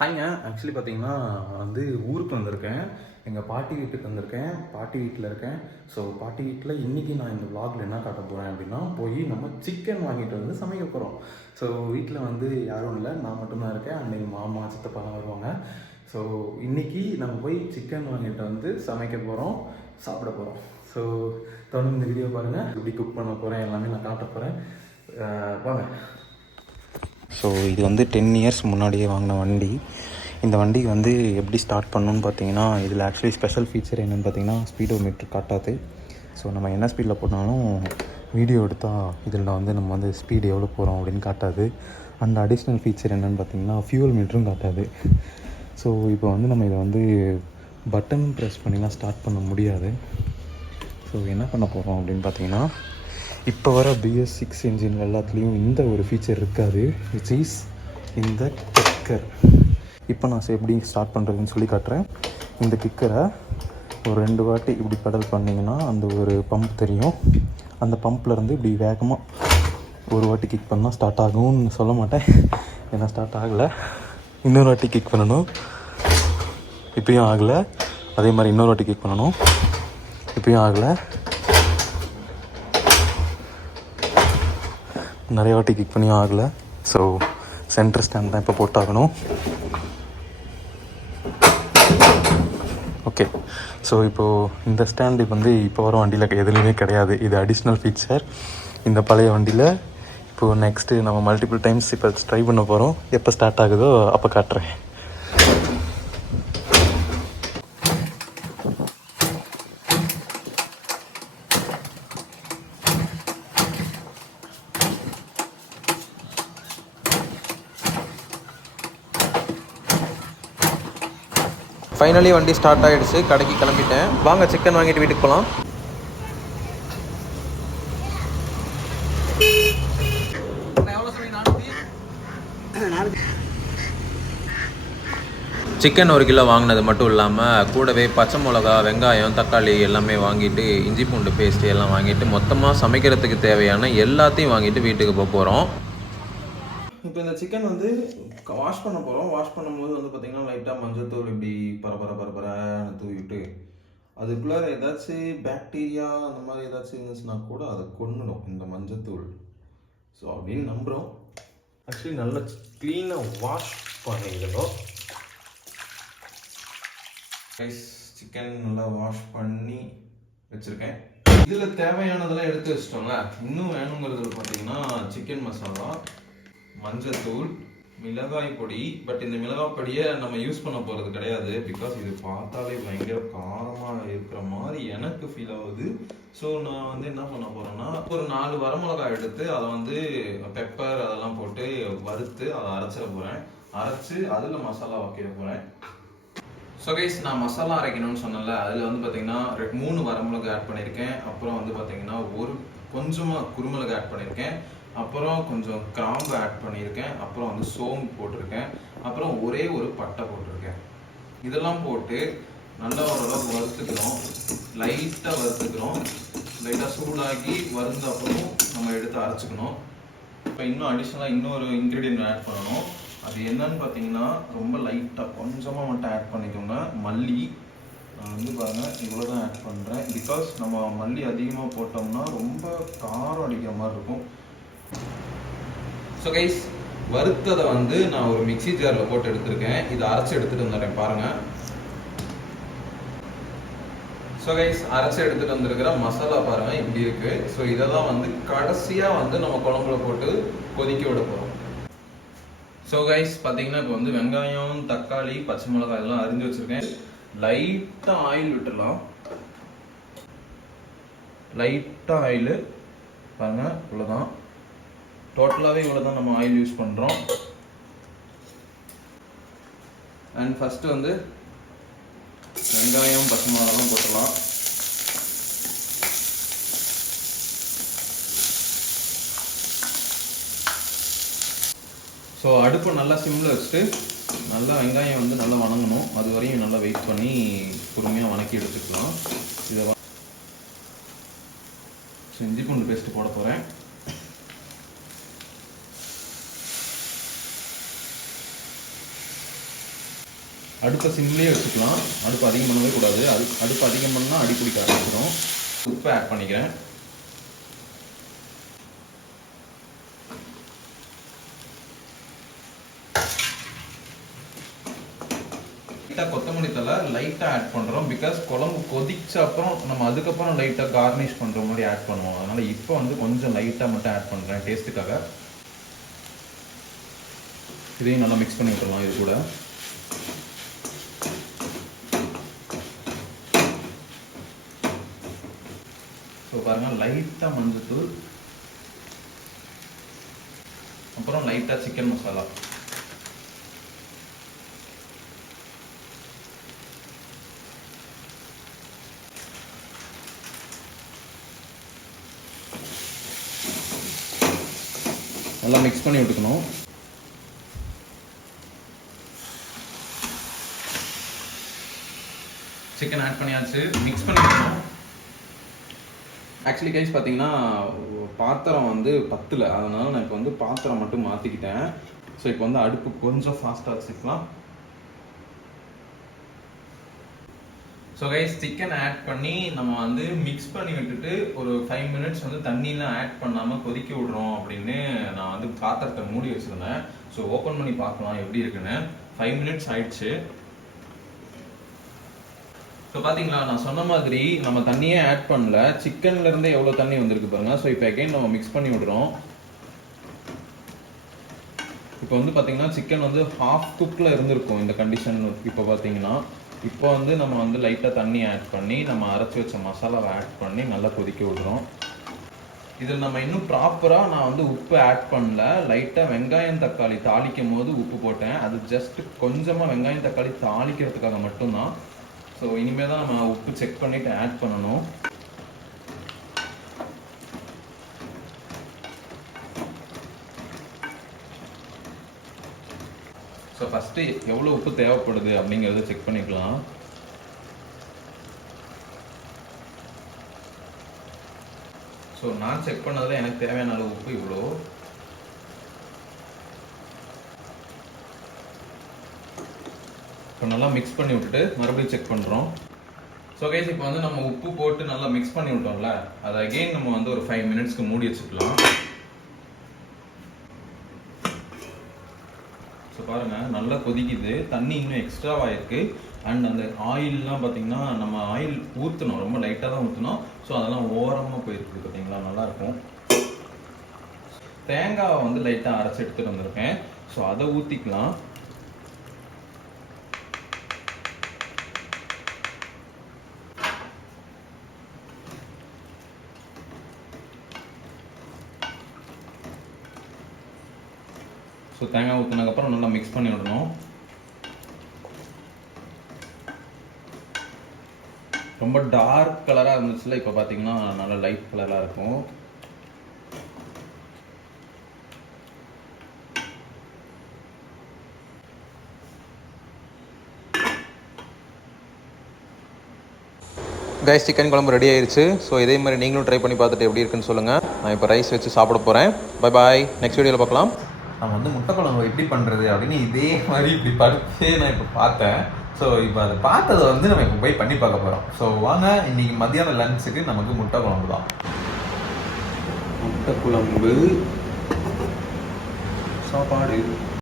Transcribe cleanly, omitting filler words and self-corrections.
ஹாய்ங்க. Actually பார்த்தீங்கன்னா வந்து ஊருக்கு வந்திருக்கேன். எங்கள் பாட்டி வீட்டுக்கு வந்திருக்கேன். பாட்டி வீட்டில் இருக்கேன். ஸோ பாட்டி வீட்டில் இன்றைக்கி நான் இந்த vlogல என்ன காட்ட போகிறேன் அப்படின்னா, போய் நம்ம சிக்கன் வாங்கிட்டு வந்து சமைக்க போகிறோம். ஸோ வீட்டில் வந்து யாரும் இல்லை, நான் மட்டும்தான் இருக்கேன். அன்றைக்கி மாமா சித்தப்பாலாம் வருவாங்க. ஸோ இன்றைக்கி நம்ம போய் சிக்கன் வாங்கிட்டு வந்து சமைக்க போகிறோம், சாப்பிட போகிறோம். ஸோ தொடர்ந்து இந்த வீடியோ பாருங்கள். எப்படி குக் பண்ண போகிறேன் எல்லாமே நான் காட்ட போகிறேன். வாங்க. ஸோ இது வந்து 10 இயர்ஸ் முன்னாடியே வாங்கின வண்டி. இந்த வண்டிக்கு வந்து எப்படி ஸ்டார்ட் பண்ணணுன்னு பார்த்தீங்கன்னா, இதில் ஆக்சுவலி ஸ்பெஷல் ஃபீச்சர் என்னென்னு பார்த்தீங்கன்னா, ஸ்பீடோ மீட்டர் காட்டாது. ஸோ நம்ம என்ன ஸ்பீடில் போனாலும் வீடியோ எடுத்தால் இதில் வந்து நம்ம வந்து ஸ்பீடு எவ்வளோ போகிறோம் அப்படின்னு காட்டாது. அண்ட் அடிஷ்னல் ஃபீச்சர் என்னென்னு பார்த்தீங்கன்னா, ஃபியூவல் மீட்டரும் காட்டாது. ஸோ இப்போ வந்து நம்ம இதை வந்து பட்டன் ப்ரெஸ் பண்ணிலாம் ஸ்டார்ட் பண்ண முடியாது. ஸோ என்ன பண்ண போகிறோம் அப்படின்னு பார்த்தீங்கன்னா, இப்போ வர BS6 இன்ஜின் எல்லாத்துலேயும் இந்த ஒரு ஃபீச்சர் இருக்காது, விச் இஸ் இந்த கிக்கர். இப்போ நான் எப்படி ஸ்டார்ட் பண்ணுறதுன்னு சொல்லி காட்டுறேன். இந்த கிக்கரை ஒரு 2 வாட்டி இப்படி பெடல் பண்ணிங்கன்னா அந்த ஒரு பம்ப் தெரியும். அந்த பம்ப்லேருந்து இப்படி வேகமாக ஒரு வாட்டி கிக் பண்ணால் ஸ்டார்ட் ஆகும்னு சொல்ல மாட்டேன், ஏன்னா ஸ்டார்ட் ஆகலை. இன்னொரு வாட்டி கிக் பண்ணணும், இப்பயும் ஆகலை. அதே மாதிரி இன்னொரு வாட்டி கிக் பண்ணணும், இப்பயும் ஆகலை. நிறைய வாட்டி கிக் பண்ணியும் ஆகலை. ஸோ சென்டர் ஸ்டாண்ட் தான் இப்போ போட்டாகணும். ஓகே. ஸோ இப்போது இந்த ஸ்டாண்டு வந்து இப்போ வர வண்டியில் எதுலேயுமே கிடையாது. இது அடிஷ்னல் ஃபீச்சர் இந்த பழைய வண்டியில். இப்போது நெக்ஸ்ட்டு நம்ம மல்டிபிள் டைம்ஸ் இப்போ ட்ரை பண்ண போகிறோம். எப்போ ஸ்டார்ட் ஆகுதோ அப்போ காட்டுறேன். ஃபைனலி வண்டி ஸ்டார்ட் ஆகிடுச்சு. கடைக்கு கிளம்பிட்டேன். வாங்க சிக்கன் வாங்கிட்டு வீட்டுக்கு போகலாம். சிக்கன் 1 கிலோ வாங்கினது மட்டும் இல்லாமல் கூடவே பச்சை மிளகா, வெங்காயம், தக்காளி எல்லாமே வாங்கிட்டு, இஞ்சி பூண்டு பேஸ்ட்டு எல்லாம் வாங்கிட்டு, மொத்தமாக சமைக்கிறதுக்கு தேவையான எல்லாத்தையும் வாங்கிட்டு வீட்டுக்கு போகிறோம். இப்போ இந்த சிக்கன் வந்து வாஷ் பண்ண போகிறோம். வாஷ் பண்ணும்போது வந்து பார்த்திங்கன்னா லைட்டாக மஞ்சள்தூள் இப்படி பரபரன்னு தூவிட்டு, அதுக்குள்ளே ஏதாச்சும் பாக்டீரியா அந்த மாதிரி ஏதாச்சும் இருந்துச்சுன்னா கூட அதை கொன்னுடும் இந்த மஞ்சள்தூள். ஸோ அப்படின்னு நம்புகிறோம். ஆக்சுவலி நல்லா க்ளீனாக வாஷ் பண்ணிடணும். சிக்கன் நல்லா வாஷ் பண்ணி வச்சுருக்கேன். இதில் தேவையானதெல்லாம் எடுத்து வச்சிட்டோங்க. இன்னும் வேணுங்கிறது பார்த்திங்கன்னா சிக்கன் மசாலா, மஞ்சத்தூள், மிளகாய் பொடி. பட் இந்த மிளகாய் பொடியை நம்ம யூஸ் பண்ண போகிறது கிடையாது, பிகாஸ் இது பார்த்தாலே பயங்கர காரமாக இருக்கிற மாதிரி எனக்கு ஃபீல் ஆகுது. ஸோ நான் வந்து என்ன பண்ண போகிறேன்னா, ஒரு 4 வரமிளகாய் எடுத்து அதை வந்து பெப்பர் அதெல்லாம் போட்டு வறுத்து அதை அரைச்சிட போகிறேன். அரைச்சி அதில் மசாலா வைக்க போகிறேன். ஸோ கைஸ், நான் மசாலா அரைக்கணும்னு சொன்னல, அதில் வந்து பார்த்தீங்கன்னா 3 வரமிளகாய் ஆட் பண்ணியிருக்கேன். அப்புறம் வந்து பார்த்தீங்கன்னா கொஞ்சமாக குருமிளகு ஆட் பண்ணியிருக்கேன். அப்புறம் கொஞ்சம் கிராம்பு ஆட் பண்ணியிருக்கேன். அப்புறம் வந்து சோம்பு போட்டிருக்கேன். அப்புறம் ஒரே ஒரு பட்டை போட்டிருக்கேன். இதெல்லாம் போட்டு நல்லா ஓரளவுக்கு வறுத்துக்கிறோம். லைட்டாக வறுத்துக்கிறோம். லைட்டாக சூடாகி வறுந்த அப்புறம் நம்ம எடுத்து அரைச்சிக்கணும். இப்போ இன்னும் அடிஷ்னலாக இன்னொரு இன்க்ரீடியன்ட் ஆட் பண்ணணும். அது என்னன்னு பார்த்தீங்கன்னா, ரொம்ப லைட்டாக கொஞ்சமாக மட்டும் ஆட் பண்ணிக்கோங்க. மல்லி. நான் வந்து பாருங்கள் இவ்வளோ தான் ஆட் பண்ணுறேன். பிகாஸ் நம்ம மல்லி அதிகமாக போட்டோம்னா ரொம்ப காரம் அடிக்கிற மாதிரி இருக்கும். ஸோ கைஸ், வறுத்ததை வந்து நான் ஒரு மிக்ஸி ஜாரில் போட்டு எடுத்துருக்கேன். இதை அரைச்சி எடுத்துகிட்டு வந்துடுறேன் பாருங்கள். ஸோ கைஸ், அரைச்சி எடுத்துகிட்டு வந்துருக்கிற மசாலா பாருங்கள் இப்படி இருக்குது. ஸோ இதை தான் வந்து கடைசியாக வந்து நம்ம குழம்புல போட்டு கொதிக்க விட போகிறோம். ஸோ கைஸ், பார்த்தீங்கன்னா இப்போ வந்து வெங்காயம், தக்காளி, பச்சை மிளகாய் இதெல்லாம் அரிஞ்சு வச்சுருக்கேன். லைட்டாக ஆயில் விட்டுடலாம். லைட்டாக ஆயில் பாருங்கள், இவ்வளோதான். டோட்டலாகவே இவ்வளோ தான் நம்ம ஆயில் யூஸ் பண்ணுறோம். அண்ட் ஃபஸ்ட்டு வந்து வெங்காயம், பச்சை மிளகாலாம் போட்டுடலாம். ஸோ அடுப்பை நல்லா சிம்மில் வச்சுட்டு நல்லா வெங்காயம் வந்து நல்லா வணங்கணும். அது வரையும் நல்லா வெயிட் பண்ணி பொறுமையாக வணக்கி எடுத்துக்கலாம். இதை இஞ்சி பூண்டு பேஸ்ட்டு போட போகிறேன். அடுப்பை சிம்லேயே வச்சுக்கலாம். அடுப்பு அதிகம் பண்ணவே கூடாது. அடுப்பு அதிகம் பண்ணால் அடி பிடிக்க ஆரம்பிச்சிடும். உப்பை ஆட் பண்ணிக்கிறேன். லைட்டாக கொத்தமல்லி தழை லைட்டாக ஆட் பண்ணுறோம். பிகாஸ் குழம்பு கொதிச்ச அப்புறம் நம்ம அதுக்கப்புறம் லைட்டாக கார்னிஷ் பண்ணுற மாதிரி ஆட் பண்ணுவோம். அதனால் இப்போ வந்து கொஞ்சம் லைட்டாக மட்டும் ஆட் பண்ணுறேன் டேஸ்ட்டுக்காக. இதையும் நல்லா மிக்ஸ் பண்ணி விட்டுறலாம் இது கூட. ஸோ பாருங்கள், லைட்டாக மஞ்சத்தூள், அப்புறம் லைட்டாக சிக்கன் மசாலா. நல்லா மிக்ஸ் பண்ணி விட்டுக்கணும். சிக்கன் ஆட் பண்ணியாச்சு, மிக்ஸ் பண்ணிக்கணும். ஆக்சுவலி கைஸ் பார்த்தீங்கன்னா பாத்திரம் வந்து பத்தல, அதனால நான் இப்போ வந்து பாத்திரம் மட்டும் மாற்றிக்கிட்டேன். ஸோ இப்போ வந்து அடுப்பு கொஞ்சம் ஃபாஸ்ட்டாக வச்சுக்கலாம். ஸோ கைஸ், சிக்கன் ஆட் பண்ணி நம்ம வந்து மிக்ஸ் பண்ணி விட்டுட்டு ஒரு 5 மினிட்ஸ் வந்து தண்ணியெலாம் ஆட் பண்ணாமல் கொதிக்க விடுறோம் அப்படின்னு நான் வந்து பாத்திரத்தை மூடி வச்சுருந்தேன். ஸோ ஓப்பன் பண்ணி பார்க்கலாம் எப்படி இருக்குன்னு. 5 மினிட்ஸ் ஆயிடுச்சு. ஸோ பார்த்தீங்களா, நான் சொன்ன மாதிரி நம்ம தண்ணியே ஆட் பண்ணல. சிக்கன்லேருந்து எவ்வளோ தண்ணி வந்திருக்கு பாருங்க. ஸோ இப்போ அகைன் நம்ம மிக்ஸ் பண்ணி விடுறோம். இப்போ வந்து பார்த்தீங்கன்னா சிக்கன் வந்து ஹாஃப் குக்கில் இருந்திருக்கும் இந்த கண்டிஷன். இப்போ பார்த்தீங்கன்னா இப்போ வந்து நம்ம வந்து லைட்டாக தண்ணி ஆட் பண்ணி நம்ம அரைச்சி வச்ச மசாலாவை ஆட் பண்ணி நல்லா கொதிக்க விடுறோம். இதில் நம்ம இன்னும் ப்ராப்பராக நான் வந்து உப்பு ஆட் பண்ணல. லைட்டாக வெங்காயம் தக்காளி தாளிக்கும் போது உப்பு போட்டேன். அது ஜஸ்ட் கொஞ்சமாக வெங்காயம் தக்காளி தாளிக்கிறதுக்காக மட்டும்தான். ஸோ இனிமேல் தான் நம்ம உப்பு செக் பண்ணிவிட்டு ஆட் பண்ணணும். ஸோ ஃபஸ்ட்டு எவ்வளோ உப்பு தேவைப்படுது அப்படிங்கிறத செக் பண்ணிக்கலாம். ஸோ நான் செக் பண்ணதில் எனக்கு தேவையான அளவு உப்பு இவ்வளோ. இப்போ நல்லா மிக்ஸ் பண்ணி விட்டுட்டு மறுபடியும் செக் பண்ணுறோம். ஸோ கைஸ், இப்போ வந்து நம்ம உப்பு போட்டு நல்லா மிக்ஸ் பண்ணி விட்டோம்ல, அதை அகெயின் நம்ம வந்து ஒரு 5 மினிட்ஸ்க்கு மூடி வச்சுக்கலாம். ஸோ பாருங்கள், நல்லா கொதிக்குது. தண்ணி இன்னும் எக்ஸ்ட்ராவாக இருக்குது. அண்ட் அந்த ஆயிலெலாம் பார்த்தீங்கன்னா நம்ம ஆயில் ஊற்றணும், ரொம்ப லைட்டாக தான் ஊற்றணும். ஸோ அதெல்லாம் ஓரமாக போயிருக்குது பார்த்தீங்களா, நல்லாயிருக்கும். தேங்காவை வந்து லைட்டாக அரைச்சி எடுத்துகிட்டு வந்திருக்கேன். ஸோ அதை ஊற்றிக்கலாம். ஸோ தேங்காய் ஊற்றினதுக்கப்புறம் நல்லா மிக்ஸ் பண்ணி விடணும். ரொம்ப டார்க் கலராக இருந்துச்சுல, இப்போ பார்த்தீங்கன்னா நல்லா லைட் கலராக இருக்கும். கைஸ், சிக்கன் குழம்பு ரெடி ஆயிடுச்சு. ஸோ இதே மாதிரி நீங்களும் ட்ரை பண்ணி பார்த்துட்டு எப்படி இருக்குன்னு சொல்லுங்கள். நான் இப்போ ரைஸ் வச்சு சாப்பிட போகிறேன். பை பாய், நெக்ஸ்ட் வீடியோவில் பார்க்கலாம். நான் வந்து முட்டை குழம்பு எப்படி பண்ணுறது அப்படின்னு இதே மாதிரி இப்படி படுத்தே நான் இப்போ பார்த்தேன். ஸோ இப்போ அதை பார்த்ததை வந்து நம்ம இப்போ போய் பண்ணி பார்க்க போகிறோம். ஸோ வாங்க, இன்றைக்கி மத்தியானம் லஞ்சுக்கு நமக்கு முட்டை குழம்பு தான். முட்டை குழம்பு சாப்பாடு.